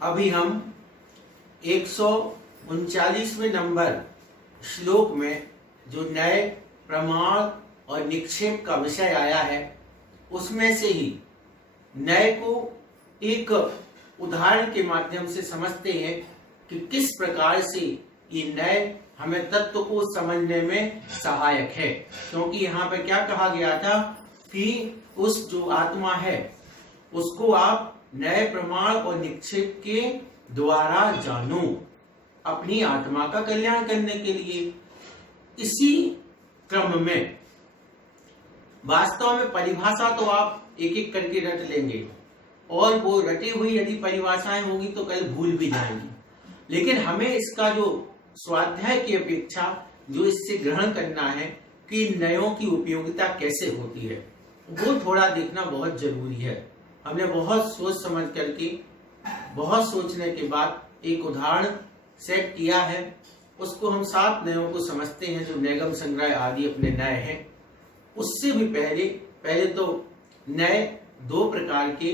अभी हम 139वें नंबर श्लोक में जो नए प्रमाण और निक्षेप का विषय आया है उसमें से ही नए को एक उदाहरण के माध्यम से समझते हैं कि किस प्रकार से ये नए हमें तत्व को समझने में सहायक है। क्योंकि यहाँ पे क्या कहा गया था कि उस जो आत्मा है उसको आप नए प्रमाण और निक्षेप के द्वारा जानो अपनी आत्मा का कल्याण करने के लिए। इसी क्रम में वास्तव में परिभाषा तो आप एक एक करके रट लेंगे और वो रटी हुई यदि परिभाषाएं होगी तो कल भूल भी जाएंगी, लेकिन हमें इसका जो स्वाध्याय की अपेक्षा जो इससे ग्रहण करना है कि नयों की उपयोगिता कैसे होती है वो थोड़ा देखना बहुत जरूरी है। हमने बहुत सोच समझ करके बहुत सोचने के बाद एक उदाहरण सेट किया है, उसको हम 7 नयों को समझते हैं जो नैगम संग्रह आदि अपने नए हैं। उससे भी पहले तो नए 2 प्रकार के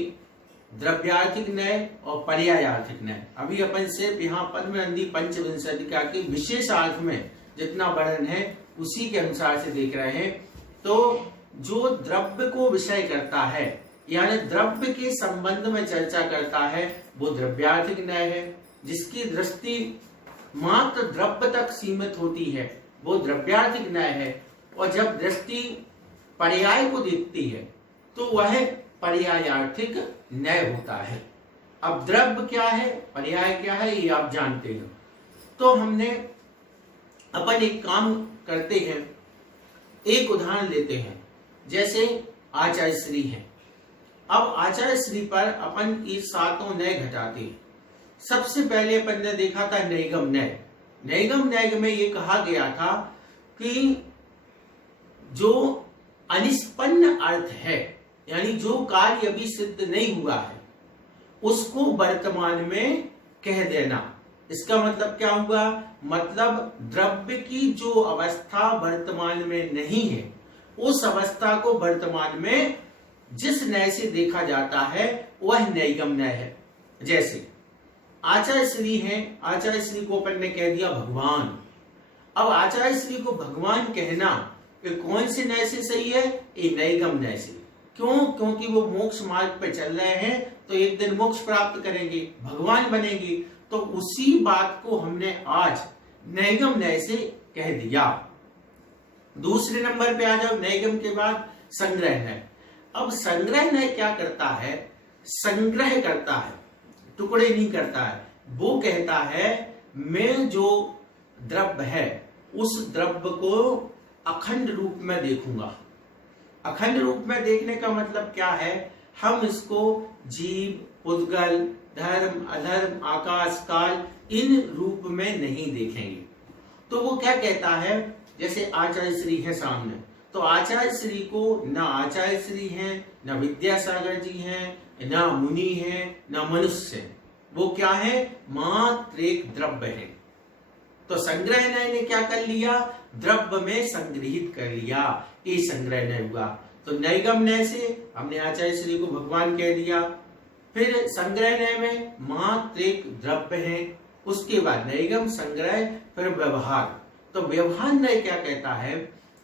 द्रव्यार्थिक नय और पर्यायार्थिक नय। अभी अपन सिर्फ यहाँ पद्मनंदी पंचविंशतिका के विशेष अर्थ में जितना वर्णन है उसी के अनुसार से देख रहे हैं। तो जो द्रव्य को विषय करता है यानी द्रव्य के संबंध में चर्चा करता है वो द्रव्यार्थिक नय है। जिसकी दृष्टि मात्र द्रव्य तक सीमित होती है वो द्रव्यार्थिक नय है, और जब दृष्टि पर्याय को देखती है तो वह पर्यायार्थिक नय होता है। अब द्रव्य क्या है पर्याय क्या है ये आप जानते हो। तो हमने अपन एक काम करते हैं, एक उदाहरण लेते हैं। जैसे आचार्य श्री है, अब आचार्य श्री पर अपन ये 7 नय घटाते हैं। सबसे पहले अपन ने देखा था नैगम नय। नैगम नय में ये कहा गया था कि जो अनिष्पन्न अर्थ है यानी जो कार्य अभी सिद्ध नहीं हुआ है उसको वर्तमान में कह देना। इसका मतलब क्या हुआ, मतलब द्रव्य की जो अवस्था वर्तमान में नहीं है उस अवस्था को वर्तमान में जिस नय से देखा जाता है वह नैगम नय है। जैसे आचार्य श्री है, आचार्य श्री को अपन ने कह दिया भगवान। अब आचार्य श्री को भगवान कहना ये कौन से नय से सही है, ये नैगम नय से। क्यों, क्योंकि वो मोक्ष मार्ग पे चल रहे हैं तो एक दिन मोक्ष प्राप्त करेंगे, भगवान बनेंगे। तो उसी बात को हमने आज नैगम नय से कह दिया। दूसरे नंबर पे आ जाओ, नैगम के बाद संग्रह नय। अब संग्रह नय क्या करता है, संग्रह करता है, टुकड़े नहीं करता है। वो कहता है मैं जो द्रव्य है उस द्रव्य को अखंड रूप में देखूंगा। अखंड रूप में देखने का मतलब क्या है, हम इसको जीव, उद्गल, धर्म, अधर्म, आकाश, काल इन रूप में नहीं देखेंगे। तो वो क्या कहता है, जैसे आचार्य श्री है सामने, तो आचार्य श्री को न आचार्य श्री हैं, न विद्यासागर जी हैं, न मुनि हैं, न मनुष्य हैं। वो क्या है, मात्र एक द्रव्य है। तो संग्रह नय ने क्या कर लिया, द्रव्य में संग्रहित कर लिया, ये संग्रह नय हुआ। तो नैगम नय से हमने आचार्य श्री को भगवान कह दिया। फिर संग्रह नय में मात्र एक द्रव्य है। उसके बाद नैगम, संग्रह, फिर व्यवहार। तो व्यवहार नय क्या कहता है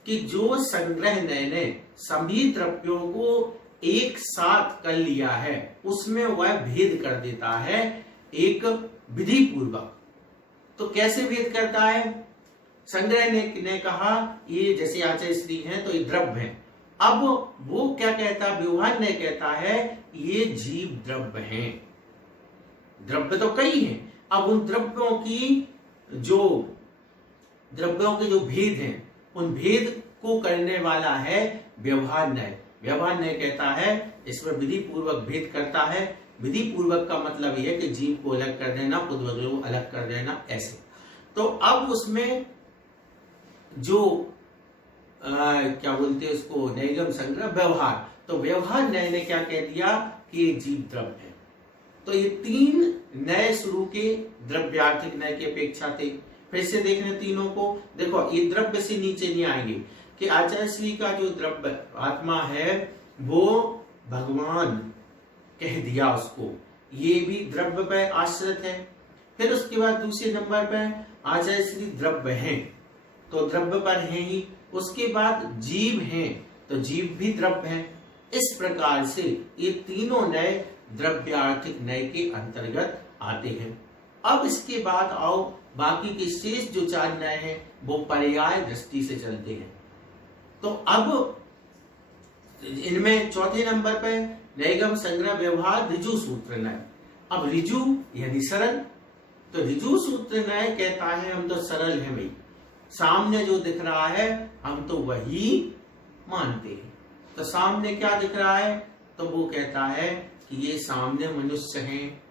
कि जो संग्रह नय ने सभी द्रव्यों को एक साथ कर लिया है उसमें वह भेद कर देता है एक विधि पूर्वक। तो कैसे भेद करता है, संग्रह ने कहा ये जैसे आचार्य श्री हैं तो ये द्रव्य है। अब वो क्या कहता है, व्यवहार ने कहता है ये जीव द्रव्य हैं। द्रव्य तो कई हैं, अब उन द्रव्यों के जो भेद हैं उन भेद को करने वाला है व्यवहार नय। व्यवहार नय कहता है इसमें विधि पूर्वक भेद करता है। विधि पूर्वक का मतलब यह है कि जीव को अलग कर देना, उद्गल को अलग कर देना, ऐसे। तो अब उसमें जो क्या बोलते हैं उसको, नैगम, संग्रह, व्यवहार। तो व्यवहार नय ने क्या कह दिया कि ये जीव द्रव्य है। तो ये 3 नए शुरू के द्रव्यार्थिक नय की अपेक्षा थे। फिर से देखने तीनों को, देखो ये द्रव्य से नीचे नहीं आएंगे कि आचार्य श्री का जो द्रव्य आत्मा है वो भगवान कह दिया उसको, ये भी द्रव्य पे आश्रित है। फिर उसके बाद दूसरे नंबर पे आचार्य श्री द्रव्य हैं, तो द्रव्य पर है ही। उसके बाद जीव हैं, तो जीव भी द्रव्य है। इस प्रकार से ये तीनों नए द्रव्यार्थिक नए के अंतर्गत आते हैं। अब इसके बाद आओ बाकी के शेष जो 4 नए हैं वो पर्याय दृष्टि से चलते हैं। तो अब इनमें चौथे नंबर पे नैगम संग्रह व्यवहार ऋजु सूत्र नय। अब ऋजु यानी सरल, तो ऋजु सूत्र नय कहता है हम तो सरल है भाई, सामने जो दिख रहा है हम तो वही मानते हैं। तो सामने क्या दिख रहा है, तो वो कहता है कि ये सामने मनुष्य हैं।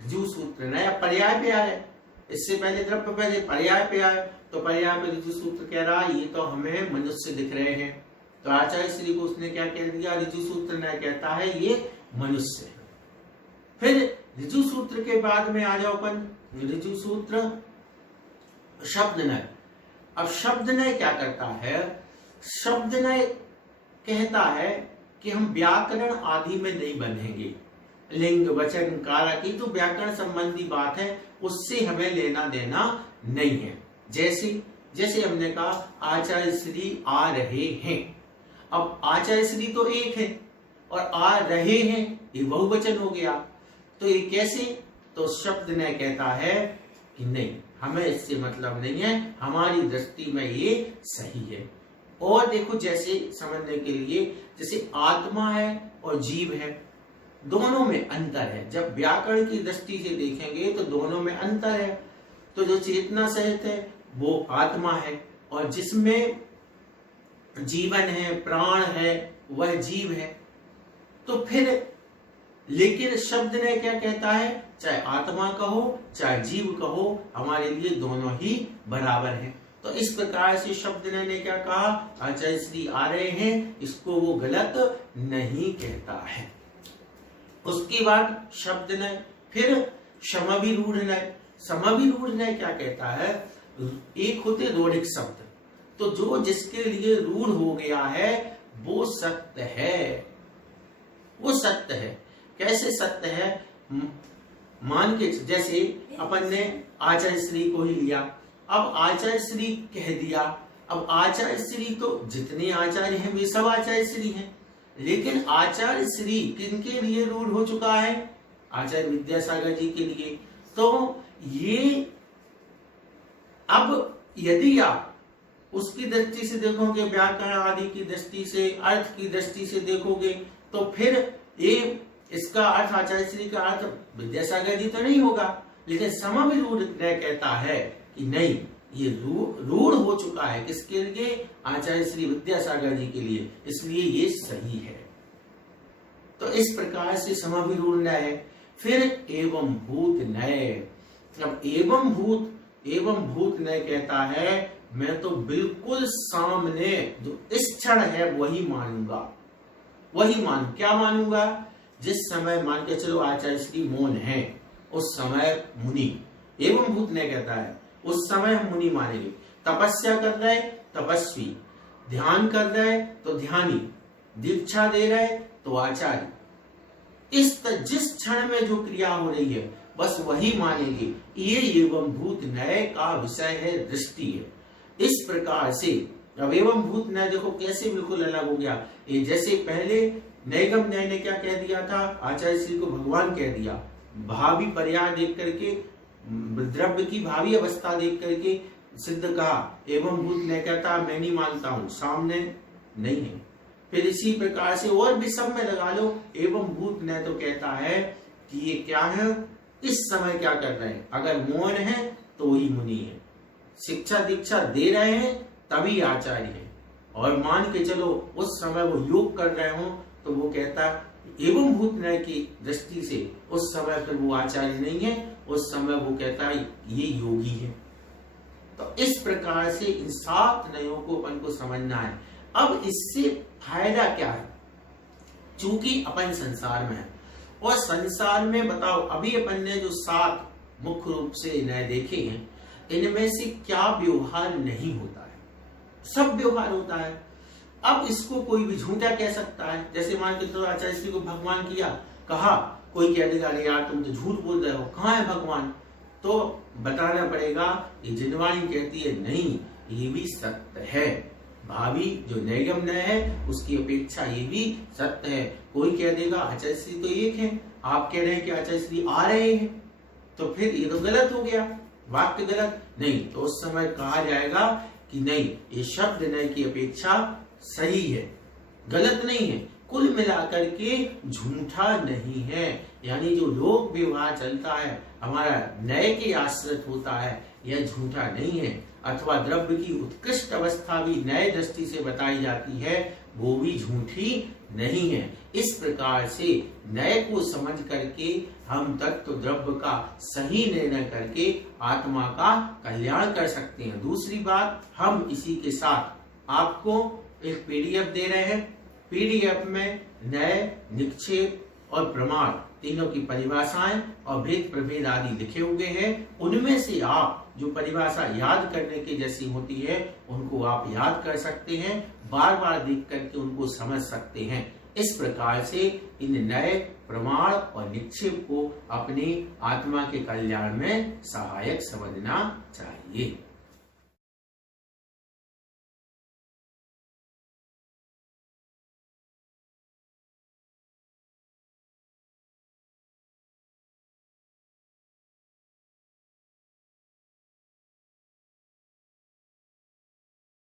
ऋजु सूत्र नय पर्याय पे आए, इससे पहले द्रव्य पहले पर्याय पे आए, तो पर्याय पे ऋजु सूत्र कह रहा है ये तो हमें मनुष्य दिख रहे हैं। तो आचार्य श्री को उसने क्या कह दिया, ऋजु सूत्र नय कहता है ये मनुष्य है। फिर ऋजु सूत्र के बाद में आ जाओ अपन ऋजु सूत्र शब्द नय। अब शब्द नय क्या करता है, शब्द नय कहता है कि हम व्याकरण आदि में नहीं बंधेंगे, लिंग वचन कारक की तो व्याकरण संबंधी बात है, उससे हमें लेना देना नहीं है। जैसे हमने कहा आचार्य श्री आ रहे हैं, अब आचार्य श्री तो एक है और आ रहे हैं ये बहुवचन हो गया, तो ये कैसे, तो शब्द ने कहता है कि नहीं हमें इससे मतलब नहीं है, हमारी दृष्टि में ये सही है। और देखो जैसे समझने के लिए, जैसे आत्मा है और जीव है, दोनों में अंतर है। जब व्याकरण की दृष्टि से देखेंगे तो दोनों में अंतर है। तो जो चेतना सहित है वो आत्मा है, और जिसमें जीवन है प्राण है वह जीव है। तो फिर लेकिन शब्द ने क्या कहता है, चाहे आत्मा कहो चाहे जीव कहो, हमारे लिए दोनों ही बराबर हैं। तो इस प्रकार से शब्द ने क्या कहा, आचार्य श्री आ रहे हैं, इसको वो गलत नहीं कहता है। उसके बाद शब्द ने फिर समभिरूढ़ नय। समभिरूढ़ नय क्या कहता है, एक होते रूढ़िक शब्द, तो जो जिसके लिए रूढ़ हो गया है वो सत्य है, वो सत्य है। कैसे सत्य है, मान के जैसे अपन ने आचार्य श्री को ही लिया, अब आचार्य श्री कह दिया, अब आचार्य श्री तो जितने आचार्य हैं वे सब आचार्य श्री हैं, लेकिन आचार्य श्री किनके लिए रूढ़ हो चुका है, आचार्य विद्यासागर जी के लिए। तो ये अब यदि आप उसकी दृष्टि से देखोगे, व्याकरण आदि की दृष्टि से, अर्थ की दृष्टि से देखोगे, तो फिर ये इसका अर्थ आचार्य श्री का अर्थ विद्यासागर जी तो नहीं होगा। लेकिन समभिरूढ़ कहता है कि नहीं, ये रूढ़ हो चुका है किसके लिए, आचार्य श्री विद्यासागर जी के लिए, इसलिए ये सही है। तो इस प्रकार से समभिरूढ़ नय है। फिर एवं भूत नय। अब एवं भूत नय कहता है मैं तो बिल्कुल सामने जो इस क्षण है वही मानूंगा, क्या मानूंगा, जिस समय मान के चलो आचार्य श्री मौन है उस समय मुनि, एवं भूत नय कहता है उस समय हम मुनि मानेंगे। तपस्या कर रहे तपस्वी, ध्यान कर रहे तो ध्यानी, दीक्षा दे रहे तो आचार्य। जिस क्षण में जो क्रिया हो रही है बस वही मानेंगे, ये एवं भूत नय का विषय है, दृष्टि है। इस प्रकार से अब एवं भूत नय देखो कैसे बिल्कुल अलग हो गया। ये जैसे पहले नैगम नय ने क्या कह दिया था, आचार्य श्री को भगवान कह दिया, भावी पर्याय देख करके, द्रव्य की भावी अवस्था देख करके सिद्ध कहा। एवं भूत नय कहता मैं नहीं मानता हूं, सामने नहीं है। फिर इसी प्रकार से और भी सब में लगा लो, एवं भूत नय तो कहता है कि ये क्या है, इस समय क्या कर रहे हैं, अगर मौन है तो ही मुनि है, शिक्षा दीक्षा दे रहे हैं तभी आचार्य है, और मान के चलो उस समय वो योग कर रहे हो तो वो कहता एवं भूत नय की दृष्टि से उस समय फिर वो आचार्य नहीं है, उस समय वो कहता है ये योगी है। तो इस प्रकार से इन 7 नयों को अपन को समझना है। अब इससे फायदा क्या है, चूंकि अपन संसार में है और संसार में बताओ अभी अपन ने जो 7 मुख्य रूप से नय देखे हैं, इनमें से क्या व्यवहार नहीं होता है, सब व्यवहार होता है। अब इसको कोई भी झूठा कह सकता है, जैसे मान के चलो आचार्य श्री को भगवान किया कहा, कोई कह देगा अरे यार तुम तो झूठ बोल रहे हो, कहाँ है भगवान? तो बताना पड़ेगा, ये जिनवाणी कहती है नहीं, ये भी सत्य है। भावी जो नैगम न्याय है उसकी अपेक्षा ये भी सत्य है। कोई कह देगा आचार्य श्री तो एक है, आप कह रहे हैं कि आचार्य श्री आ रहे हैं, तो फिर ये तो गलत हो गया, वाक्य गलत नहीं। तो उस समय कहा जाएगा कि नहीं, ये शब्द न्याय की अपेक्षा सही है, गलत नहीं है, कुल मिलाकर के झूठा नहीं है। यानी जो लोक व्यवहार चलता है हमारा न्याय के आश्रित होता है, यह झूठा नहीं है। अथवा द्रव्य की उत्कृष्ट अवस्था भी न्याय दृष्टि से बताई जाती है, वो भी झूठी नहीं है। इस प्रकार से न्याय को समझ करके हम तत्व द्रव्य का सही निर्णय करके आत्मा का कल्याण कर सकते हैं। दूसरी बात, हम इसी के साथ आपको एक पीडीएफ दे रहे हैं। पीडीएफ में न्याय, निक्षेप और प्रमाण तीनों की परिभाषाएं और भेद प्रभेद आदि लिखे हुए हैं। उनमें से आप जो परिभाषा याद करने की जैसी होती है उनको आप याद कर सकते हैं, बार बार देख करके उनको समझ सकते हैं। इस प्रकार से इन न्याय, प्रमाण और निक्षेप को अपनी आत्मा के कल्याण में सहायक समझना चाहिए।